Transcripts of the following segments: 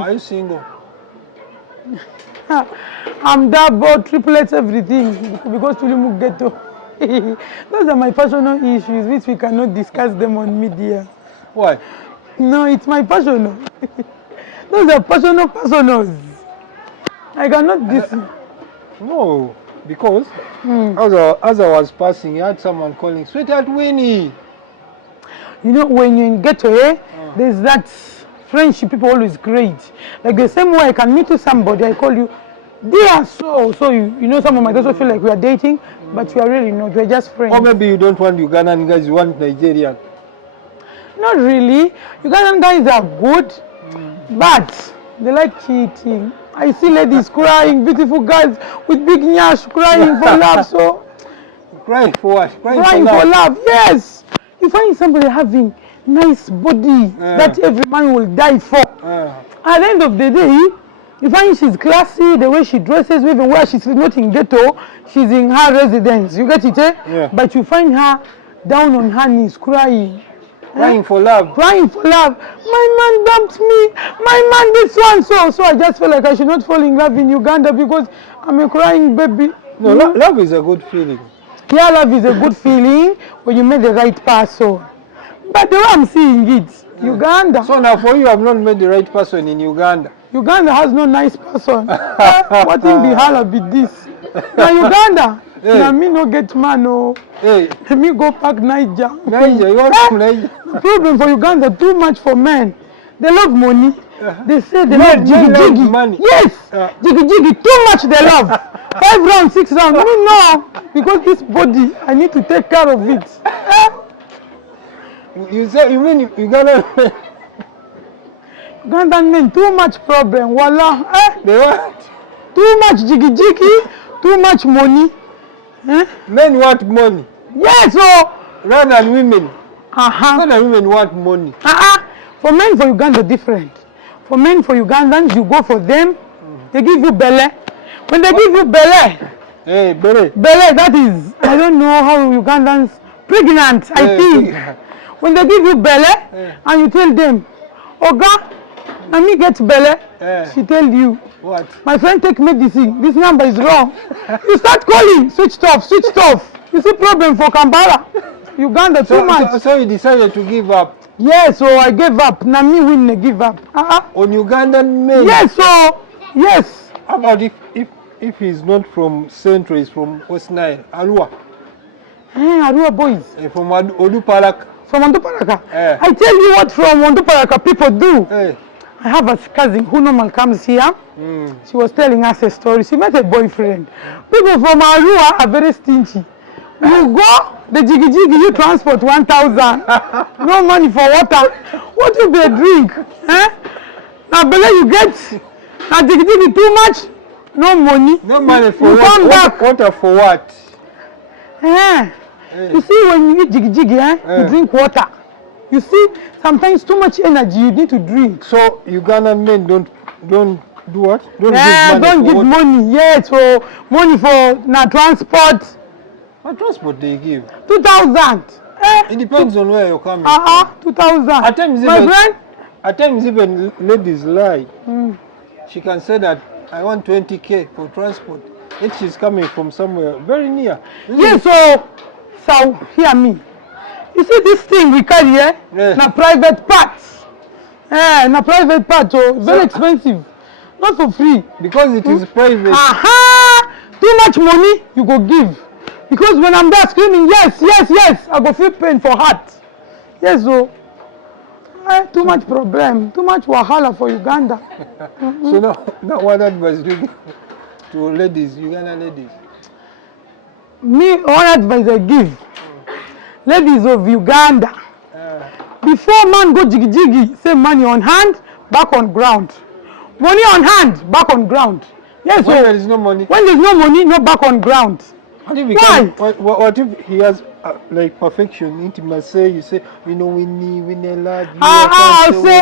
Are you single? I'm double, triplets, everything. Because to ghetto. Those are my personal issues, which we cannot discuss them on media. Why? No, it's my personal. Those are personals. I cannot No, because as I was passing, you had someone calling, Sweetheart Winnie. You know, when you're in ghetto, there's that friendship people always create. Like the same way I can meet to somebody, I call you, dear so you know, someone might also feel like we are dating, but we are really not, we're just friends. Or maybe you don't want Ugandan guys, you want Nigerian. Not really. Ugandan guys are good, but they like cheating. I see ladies crying, beautiful guys with big nyash crying for love. So crying for what? Crying for love. Yes. You find somebody having nice body that every man will die for. At the end of the day, you find she's classy, the way she dresses, even where she's not in ghetto, she's in her residence. You get it, eh? Yeah. But you find her down on her knees crying. Crying for love. Crying for love. My man dumped me. My man this one. So I just feel like I should not fall in love in Uganda because I'm a crying baby. No, love is a good feeling. Yeah, love is a good feeling when you meet the right person. But the way I'm seeing it, Uganda. So now for you have not met the right person in Uganda. Uganda has no nice person. What in the hell be this? Now Uganda. Now me no get man, no. Let me go back Niger. Niger, you want from Niger? The problem for Uganda, too much for men. They love money. They say they love jiggy. Money. Yes, jiggy. Too much they love. 5 rounds, 6 rounds. No, because this body, I need to take care of it. You mean Ugandan men? Ugandan men, too much problem. Voila. They want? Too much jiggy, too much money. Men want money. Yes, so. Rather than women. Rather than women want money. For men for Uganda, different. For men for Ugandans, you go for them, they give you belle. When they give you belle, belle, that is, I don't know how Ugandans, pregnant, I think. When they give you belle, and you tell them, Oga, let me get belle, she tell you, what? My friend take medicine, this number is wrong. You start calling, switched off. You see problem for Kampala, Uganda, too much. So you decided to give up? Yes, so I gave up. Now me win, I give up. On Ugandan men? Yes, so, yes. How about if he's not from Central, he's from West Nile, Arua? Arua boys. From Oduparaka. From Oduparaka? I tell you what from Oduparaka people do. I have a cousin who normally comes here. She was telling us a story. She met a boyfriend. People from Arua are very stingy. You go, the jiggy, you transport 1,000. No money for water. What will be a drink? Now, belle you get. Now, jiggy too much. No money. No money for you what? Come back. Water for what? You see, when you eat jiggy, you drink water. You see, sometimes too much energy you need to drink. So, Ugandan men don't do what? Don't give money. Yes, for money for transport. What transport they give? 2,000. It depends on where you're coming. 2,000. At times, even ladies lie. She can say that I want 20K for transport. If she's coming from somewhere very near. Yes, so hear me. You see this thing we carry here? Na private parts. Na private part, so very expensive. Not for free. Because it is private. Too much money you go give. Because when I'm there screaming, yes, I go feel pain for heart. Yes, so too much problem, too much wahala for Uganda. So now what advice do you give to ladies, Uganda ladies? Me, one advice I give, ladies of Uganda, before man go jiggy, say money on hand, back on ground. Money on hand, back on ground. Yes, when there is no money? When there's no money, no back on ground. What if if he has like perfection, intimacy, you say, we need a lot. I'll say,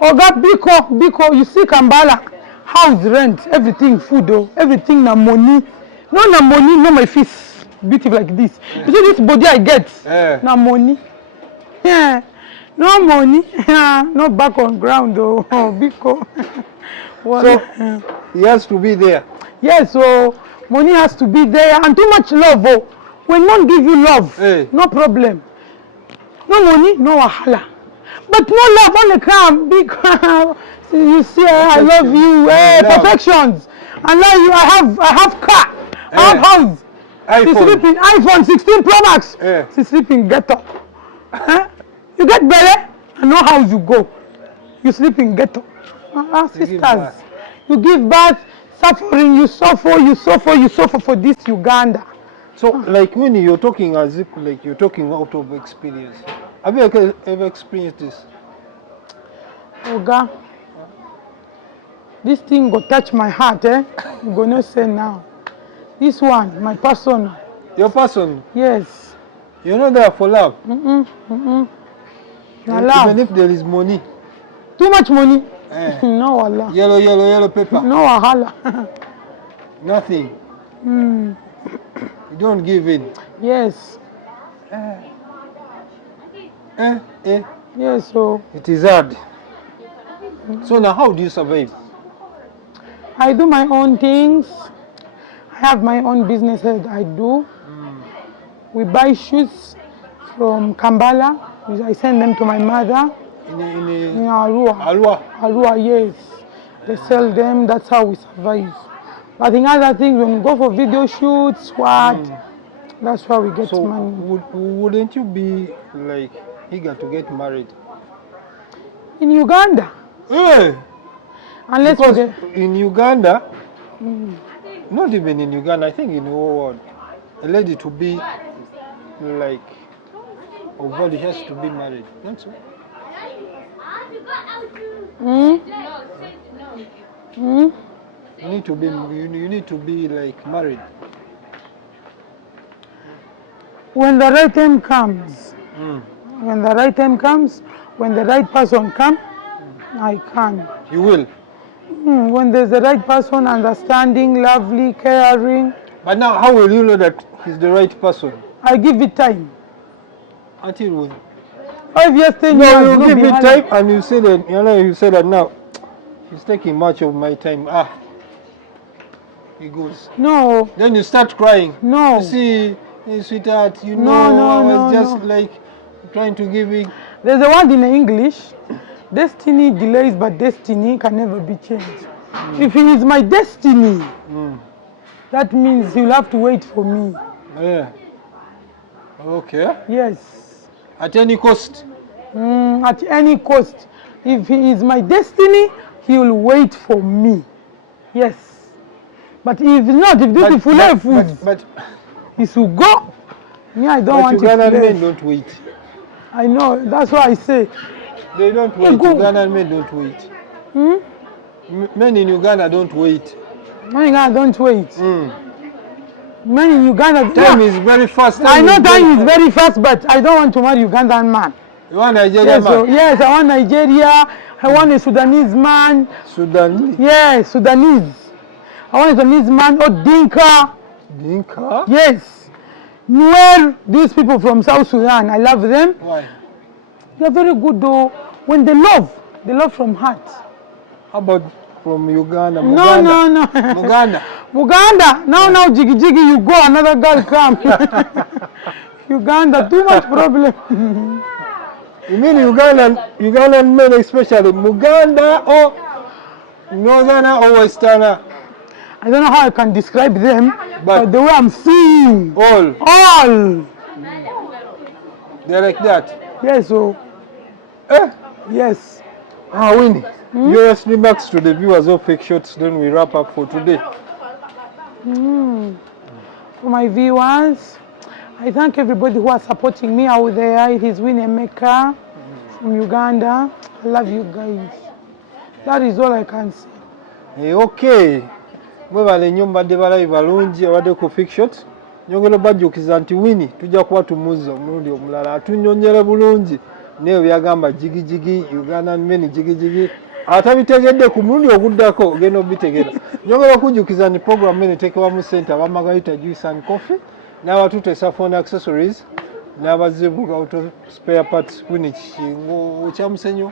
Oga, Biko, you see Kampala, house rent, everything, food, everything na money. No money, no my face beautiful like this. You see this body I get, na money. Yeah. No money, no back on ground though. Because so he has to be there. Yes, so money has to be there and too much love. Oh. When none give you love, no problem. No money, no wahala. But no love only come because you see, I love you, perfections. And now I have car, I have house. She sleep in iPhone 16 Pro Max. She sleep in ghetto. You get better, and know how you go. You sleep in ghetto. Sisters, you give birth, suffering, you suffer for this Uganda. So, like when you're talking as if like you're talking out of experience, have you ever experienced this? Oga, this thing go touch my heart, I'm gonna say now. This one, my person. Your person? Yes. You're not there for love? Love. Even if there is money? Too much money? No, Allah. Yellow paper? No, Allah. Nothing? You don't give in? Yes. Yes, so. It is hard. So now how do you survive? I do my own things. I have my own businesses I do. We buy shoes from Kampala. I send them to my mother. In Arua, yes. They sell them, that's how we survive. But in other things, when we go for video shoots, that's why we get money. Wouldn't you be like eager to get married? In Uganda? Unless because in Uganda, not even in Uganda, I think in the whole world, a lady to be like, or body has to be married. That's so. You need to be like married. When the right time comes, when the right time comes, when the right person comes, I can. You will? When there's the right person, understanding, lovely, caring. But now, how will you know that he's the right person? I give it time. Until when? 5 years, 10 years. No, you give it time, and you say that. You say that now. He's taking much of my time. He goes. No. Then you start crying. No. You see, sweetheart, I was just like trying to give it. There's a word in English. Destiny delays, but destiny can never be changed. If he is my destiny, that means he'll have to wait for me. Yeah. Okay. Yes. At any cost? At any cost. If he is my destiny, he will wait for me. Yes. But if not, if this is full food, he should go. Me, I don't want to. Ugandan men don't wait. I know, that's why I say. They don't wait. Ugandan men don't wait. Men in Uganda don't wait. Men in Uganda don't wait. Men in Uganda. Time is very fast. I know time is very fast, but I don't want to marry Ugandan man. You want Nigerian man? Yes, I want Nigeria. I want a Sudanese man. Sudanese? Yes, Sudanese. I want a Sudanese man or Dinka. Dinka? Yes. Where these people from South Sudan, I love them. Why? They are very good though. When they love from heart. How about from Uganda? No. Uganda. Uganda. Now, jiggy, you go, another girl come. Uganda, too much problem. You mean Ugandan men especially, Muganda or Northerner or Westerner? I don't know how I can describe them, but the way I'm seeing. All. They're like that? Yes, so. Yes. Winnie, your remarks to the viewers of Fake Shots, then we wrap up for today. For my viewers, I thank everybody who are supporting me out there. It is Lyanemesa from Uganda. I love you guys. That is all I can say. Okay. Mwebale nnyo mbadde balabi balungi abadde ku Fake Shots. Nyongera bajjukiza nti Winnie tujja kuba tumuzza omulundi omulala atunnyonnyere bulungi naye byagamba jigijigi Ugandan men jigijigi atabitegedde ku mulundi oguddako ogenda obitegeera. Nyongera okujjukiza nti program eno eteekebwa mu center abamagayita juice and coffee n'abatuuta phone accessories n'abazibu auto spare parts Winnie kyamusenyo